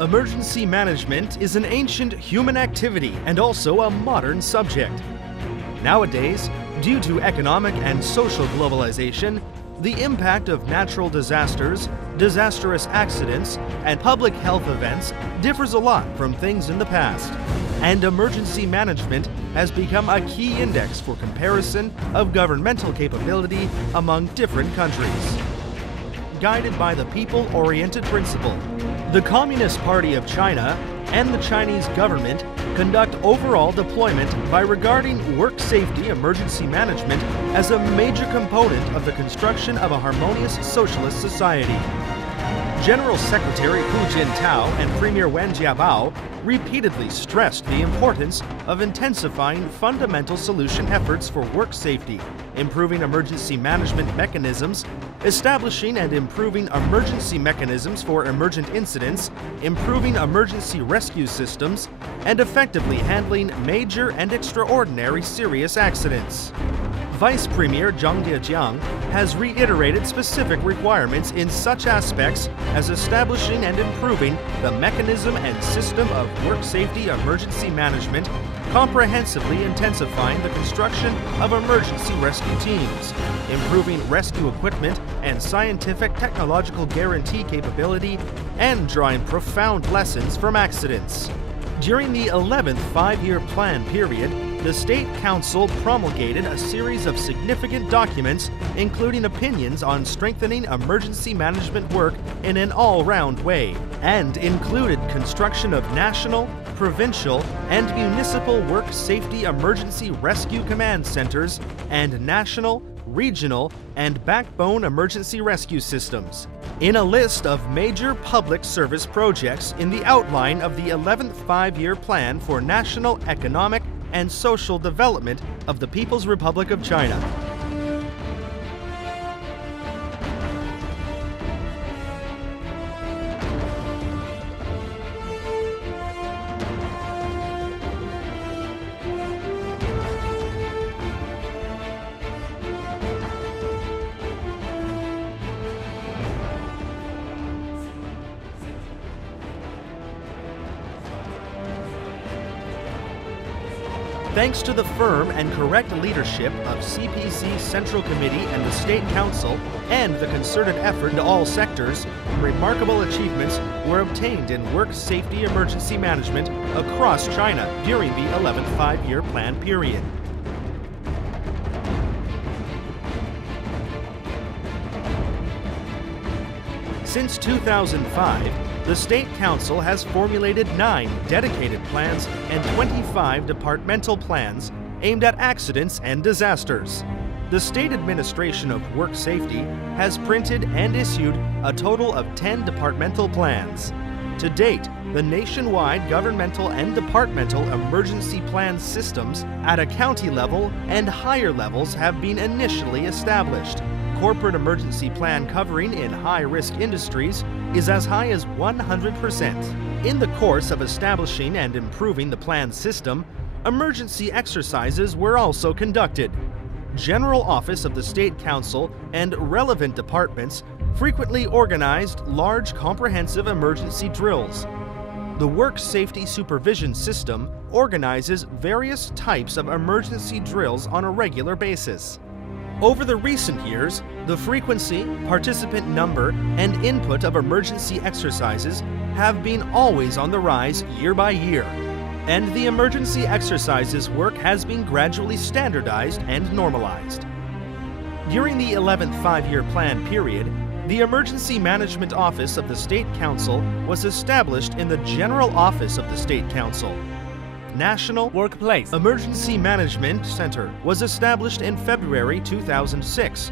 Emergency management is an ancient human activity and also a modern subject. Nowadays, due to economic and social globalization, the impact of natural disasters, disastrous accidents, and public health events differs a lot from things in the past, and emergency management has become a key index for comparison of governmental capability among different countries. Guided by the people-oriented principle, the Communist Party of China and the Chinese government conduct overall deployment by regarding work safety emergency management as a major component of the construction of a harmonious socialist society. General Secretary Hu Jintao and Premier Wen Jiabao repeatedly stressed the importance of intensifying fundamental solution efforts for work safety, improving emergency management mechanisms, establishing and improving emergency mechanisms for emergent incidents, improving emergency rescue systems, and effectively handling major and extraordinary serious accidents. Vice Premier Zhang Dejiang has reiterated specific requirements in such aspects as establishing and improving the mechanism and system of work safety emergency management, comprehensively intensifying the construction of emergency rescue teams, improving rescue equipment and scientific technological guarantee capability, and drawing profound lessons from accidents. During the 11th five-year plan period, the State Council promulgated a series of significant documents, including opinions on strengthening emergency management work in an all-round way, and included construction of national, provincial, and municipal work safety emergency rescue command centers and national, regional, and backbone emergency rescue systems. In a list of major public service projects in the outline of the 11th five-year plan for national economic and social development of the People's Republic of China. Thanks to the firm and correct leadership of CPC Central Committee and the State Council and the concerted effort in all sectors, remarkable achievements were obtained in work safety emergency management across China during the 11th five-year plan period. Since 2005, the State Council has formulated 9 dedicated plans and 25 departmental plans aimed at accidents and disasters. The State Administration of Work Safety has printed and issued a total of 10 departmental plans. To date, the nationwide governmental and departmental emergency plan systems at a county level and higher levels have been initially established. Corporate emergency plan covering in high-risk industries is as high as 100%. In the course of establishing and improving the plan system, emergency exercises were also conducted. General Office of the State Council and relevant departments frequently organized large comprehensive emergency drills. The Work Safety Supervision System organizes various types of emergency drills on a regular basis. Over the recent years, the frequency, participant number, and input of emergency exercises have been always on the rise year by year. and the emergency exercises work has been gradually standardized and normalized. During the 11th five-year plan period, the Emergency Management Office of the State Council was established in the General Office of the State Council. National Workplace Emergency Management Center was established in February 2006.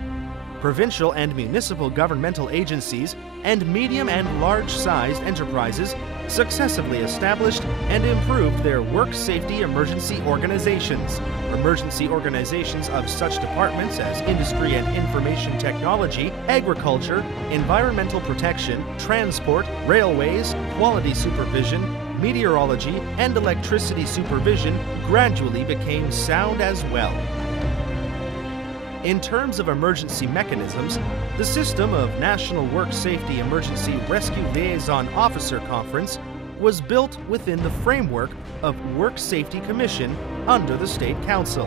Provincial and municipal governmental agencies and medium and large-sized enterprises successively established and improved their work safety emergency organizations. Emergency organizations of such departments as Industry and Information Technology, Agriculture, Environmental Protection, Transport, Railways, Quality Supervision, Meteorology, and Electricity Supervision gradually became sound as well. In terms of emergency mechanisms, the system of National Work Safety Emergency Rescue Liaison Officer Conference was built within the framework of Work Safety Commission under the State Council.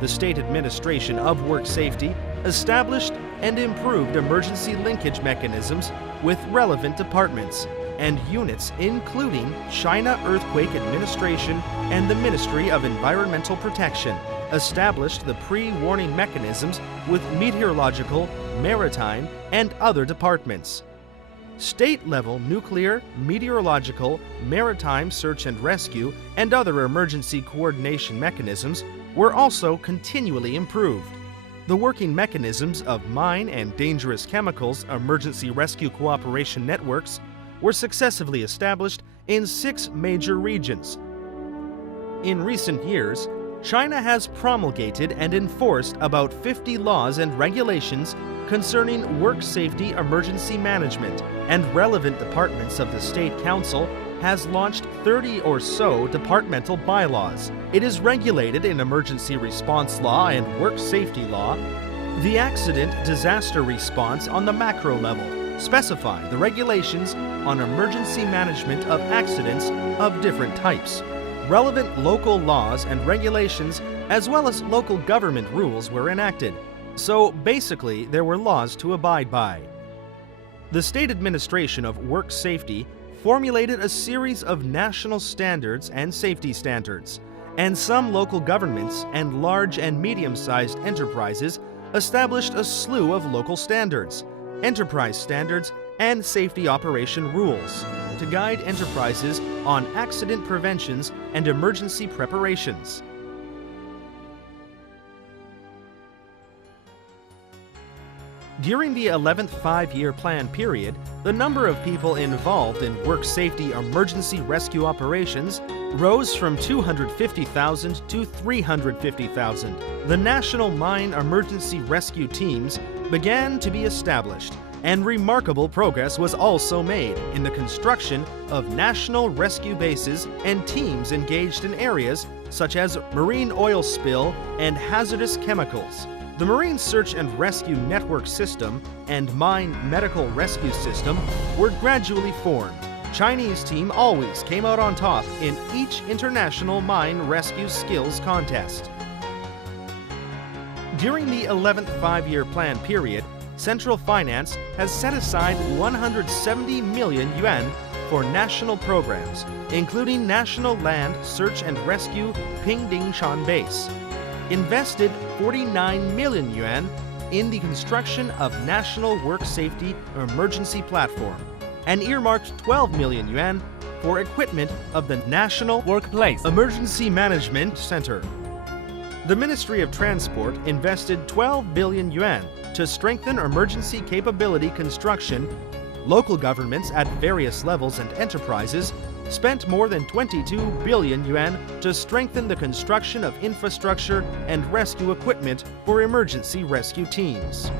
The State Administration of Work Safety established and improved emergency linkage mechanisms with relevant departments and units including China Earthquake Administration and the Ministry of Environmental Protection, established the pre-warning mechanisms with meteorological, maritime, and other departments. State-level nuclear, meteorological, maritime search and rescue, and other emergency coordination mechanisms were also continually improved. The working mechanisms of mine and dangerous chemicals emergency rescue cooperation networks were successively established in 6 major regions. In recent years, China has promulgated and enforced about 50 laws and regulations concerning work safety emergency management, and relevant departments of the State Council has launched 30 or so departmental bylaws. It is regulated in emergency response law and work safety law. The accident disaster response on the macro level specify the regulations on emergency management of accidents of different types. Relevant local laws and regulations as well as local government rules were enacted. So basically, there were laws to abide by. The State Administration of Work Safety formulated a series of national standards and safety standards, and some local governments and large and medium-sized enterprises established a slew of local standards, enterprise standards, and safety operation rules to guide enterprises on accident preventions and emergency preparations. During the 11th five-year plan period, the number of people involved in work safety emergency rescue operations rose from 250,000 to 350,000. The National Mine Emergency Rescue Teams began to be established, and remarkable progress was also made in the construction of national rescue bases and teams engaged in areas such as marine oil spill and hazardous chemicals. The Marine Search and Rescue Network System and Mine Medical Rescue System were gradually formed. Chinese team always came out on top in each international mine rescue skills contest. During the 11th five-year plan period, Central Finance has set aside 170 million yuan for national programs, including National Land Search and Rescue Pingdingshan Base, invested 49 million yuan in the construction of National Work Safety Emergency Platform, and earmarked 12 million yuan for equipment of the National Workplace Emergency Management Center. The Ministry of Transport invested 12 billion yuan to strengthen emergency capability construction. Local governments at various levels and enterprises spent more than 22 billion yuan to strengthen the construction of infrastructure and rescue equipment for emergency rescue teams.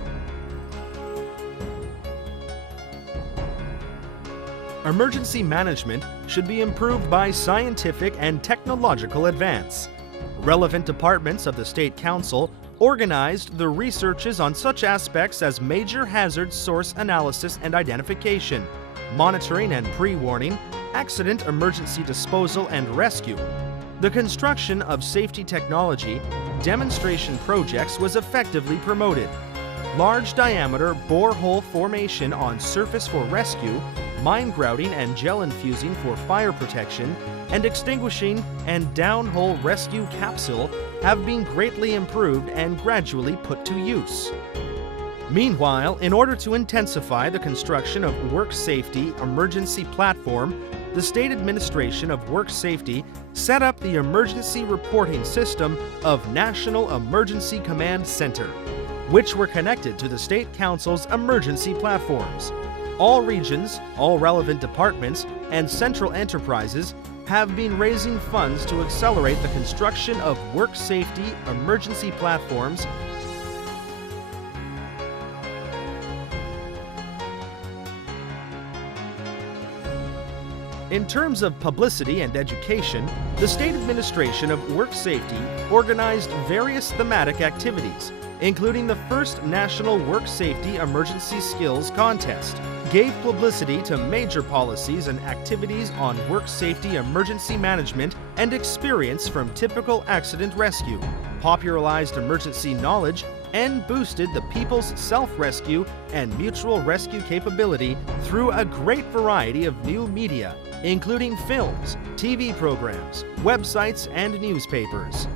Emergency management should be improved by scientific and technological advance. Relevant departments of the State Council organized the researches on such aspects as major hazard source analysis and identification, monitoring and pre-warning, accident emergency disposal and rescue. The construction of safety technology demonstration projects was effectively promoted. Large diameter borehole formation on surface for rescue, mine grouting and gel infusing for fire protection, and extinguishing and downhole rescue capsule have been greatly improved and gradually put to use. Meanwhile, in order to intensify the construction of work safety emergency platform, the State Administration of Work Safety set up the emergency reporting system of National Emergency Command Center, which were connected to the State Council's emergency platforms. All regions, all relevant departments, and central enterprises have been raising funds to accelerate the construction of work safety emergency platforms In terms of publicity and education, the State Administration of Work Safety organized various thematic activities, including the first National Work Safety Emergency Skills Contest, gave publicity to major policies and activities on work safety emergency management and experience from typical accident rescue, popularized emergency knowledge, and boosted the people's self-rescue and mutual rescue capability through a great variety of new media, including films, TV programs, websites, and newspapers.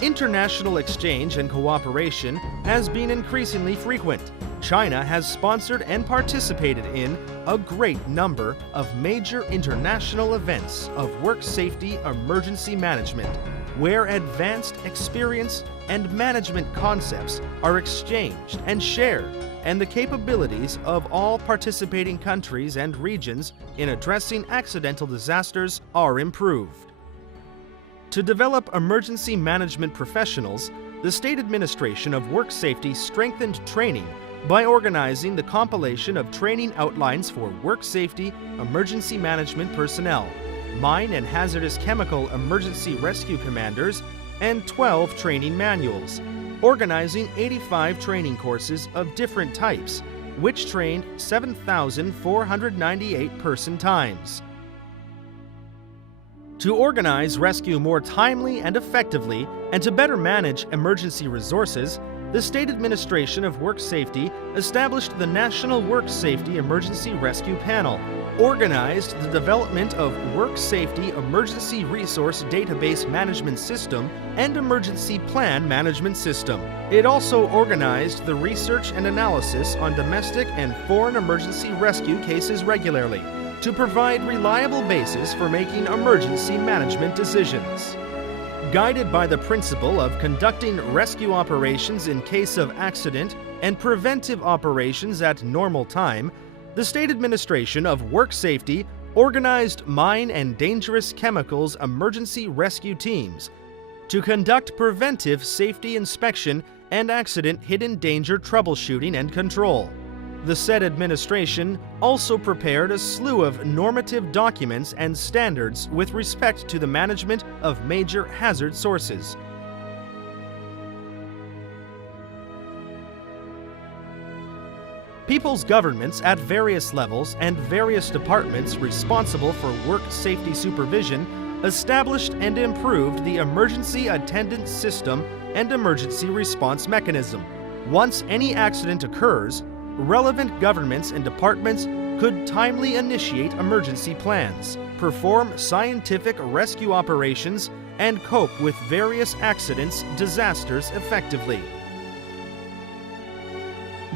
International exchange and cooperation has been increasingly frequent. China has sponsored and participated in a great number of major international events of work safety emergency management, where advanced experience and management concepts are exchanged and shared, and the capabilities of all participating countries and regions in addressing accidental disasters are improved. To develop emergency management professionals, the State Administration of Work Safety strengthened training by organizing the compilation of training outlines for work safety emergency management personnel, mine and hazardous chemical emergency rescue commanders, and 12 training manuals, organizing 85 training courses of different types, which trained 7,498 person times. To organize rescue more timely and effectively, and to better manage emergency resources, the State Administration of Work Safety established the National Work Safety Emergency Rescue Panel, organized the development of Work Safety Emergency Resource Database Management System and Emergency Plan Management System. It also organized the research and analysis on domestic and foreign emergency rescue cases regularly, to provide reliable basis for making emergency management decisions. Guided by the principle of conducting rescue operations in case of accident and preventive operations at normal time, the State Administration of Work Safety organized mine and dangerous chemicals emergency rescue teams to conduct preventive safety inspection and accident hidden danger troubleshooting and control. The said administration also prepared a slew of normative documents and standards with respect to the management of major hazard sources. People's governments at various levels and various departments responsible for work safety supervision established and improved the emergency attendance system and emergency response mechanism. Once any accident occurs, relevant governments and departments could timely initiate emergency plans, perform scientific rescue operations, and cope with various accidents, disasters effectively.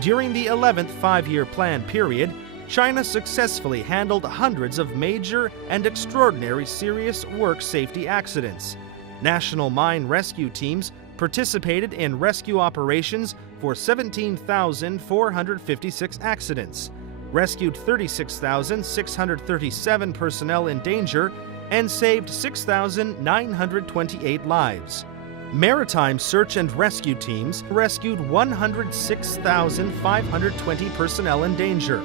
During the 11th five-year plan period, China successfully handled hundreds of major and extraordinary serious work safety accidents. National mine rescue teams participated in rescue operations for 17,456 accidents, rescued 36,637 personnel in danger, and saved 6,928 lives. Maritime search and rescue teams rescued 106,520 personnel in danger.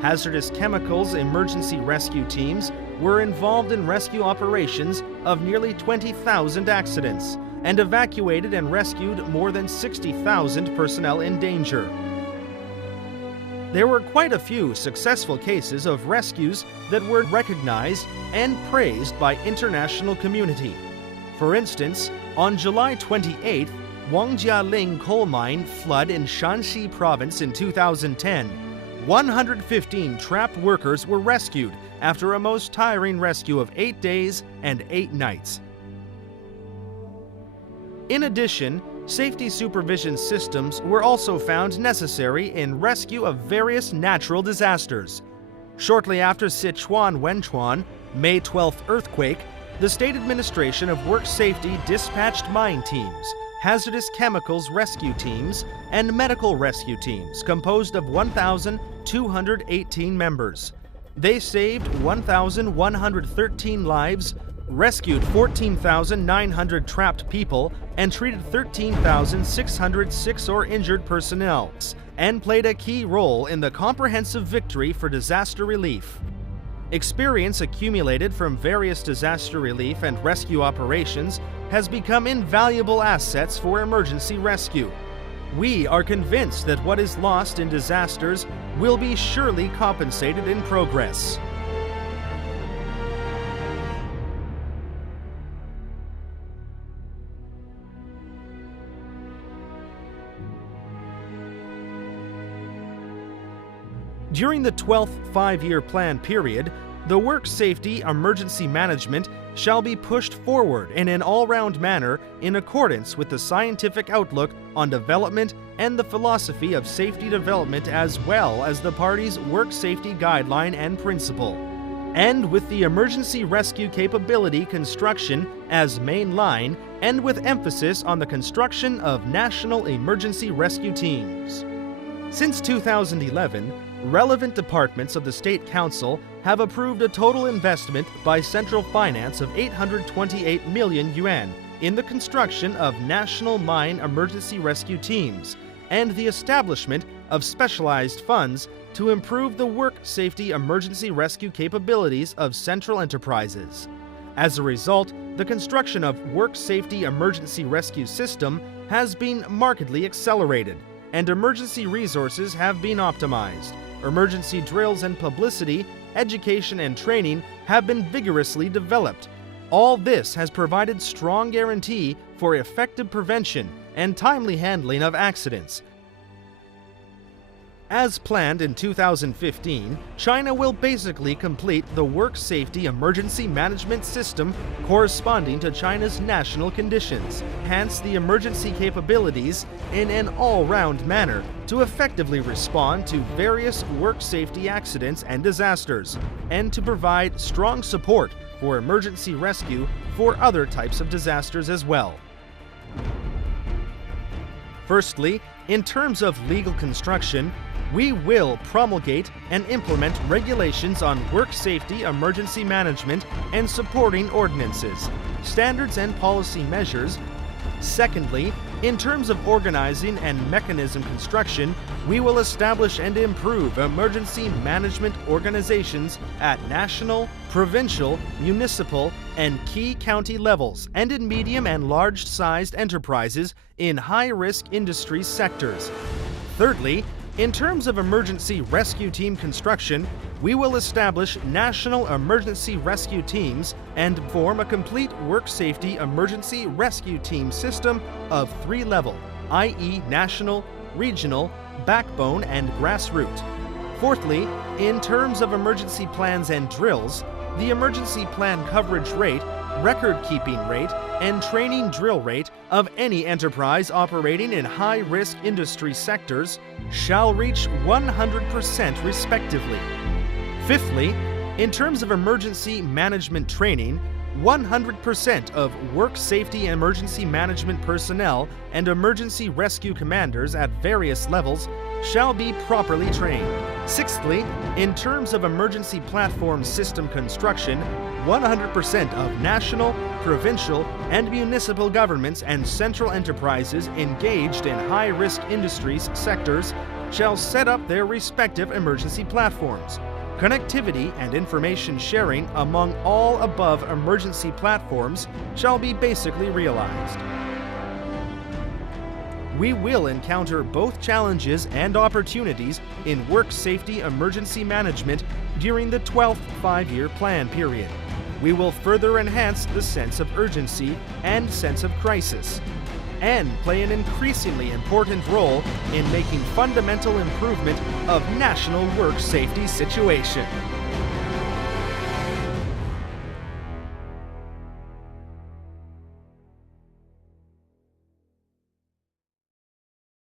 Hazardous chemicals emergency rescue teams were involved in rescue operations of nearly 20,000 accidents and evacuated and rescued more than 60,000 personnel in danger. There were quite a few successful cases of rescues that were recognized and praised by international community. For instance, on July 28th, Wangjialing coal mine flood in Shanxi province in 2010, 115 trapped workers were rescued after a most tiring rescue of 8 days and 8 nights. In addition, safety supervision systems were also found necessary in rescue of various natural disasters. Shortly after Sichuan-Wenchuan May 12th earthquake, the State Administration of Work Safety dispatched mine teams, hazardous chemicals rescue teams, and medical rescue teams composed of 1,218 members. They saved 1,113 lives, rescued 14,900 trapped people, and treated 13,606 sick or injured personnel, and played a key role in the comprehensive victory for disaster relief. Experience accumulated from various disaster relief and rescue operations has become invaluable assets for emergency rescue. We are convinced that what is lost in disasters will be surely compensated in progress. During the 12th five-year plan period, the work safety emergency management shall be pushed forward in an all-round manner in accordance with the scientific outlook on development and the philosophy of safety development, as well as the party's work safety guideline and principle, and with the emergency rescue capability construction as main line, and with emphasis on the construction of national emergency rescue teams. Since 2011, relevant departments of the State Council have approved a total investment by central finance of 828 million yuan in the construction of national mine emergency rescue teams and the establishment of specialized funds to improve the work safety emergency rescue capabilities of central enterprises. As a result, the construction of work safety emergency rescue system has been markedly accelerated, and emergency resources have been optimized. Emergency drills and publicity, education and training have been vigorously developed. All this has provided strong guarantee for effective prevention and timely handling of accidents. As planned in 2015, China will basically complete the work safety emergency management system corresponding to China's national conditions, enhance the emergency capabilities in an all-round manner to effectively respond to various work safety accidents and disasters, and to provide strong support for emergency rescue for other types of disasters as well. Firstly, in terms of legal construction, we will promulgate and implement regulations on work safety emergency management and supporting ordinances, standards and policy measures. Secondly, in terms of organizing and mechanism construction, we will establish and improve emergency management organizations at national, provincial, municipal, and key county levels, and in medium and large-sized enterprises in high-risk industry sectors. Thirdly, in terms of emergency rescue team construction, we will establish national emergency rescue teams and form a complete work safety emergency rescue team system of 3-level, i.e. national, regional, backbone, and grassroots. Fourthly, in terms of emergency plans and drills, the emergency plan coverage rate, record-keeping rate, and training drill rate of any enterprise operating in high-risk industry sectors shall reach 100% respectively. Fifthly, in terms of emergency management training, 100% of work safety emergency management personnel and emergency rescue commanders at various levels shall be properly trained. Sixthly, in terms of emergency platform system construction, 100% of national, provincial, and municipal governments and central enterprises engaged in high-risk industries sectors shall set up their respective emergency platforms. Connectivity and information sharing among all above emergency platforms shall be basically realized. We will encounter both challenges and opportunities in work safety emergency management during the 12th five-year plan period. We will further enhance the sense of urgency and sense of crisis. and play an increasingly important role in making fundamental improvement of national work safety situation.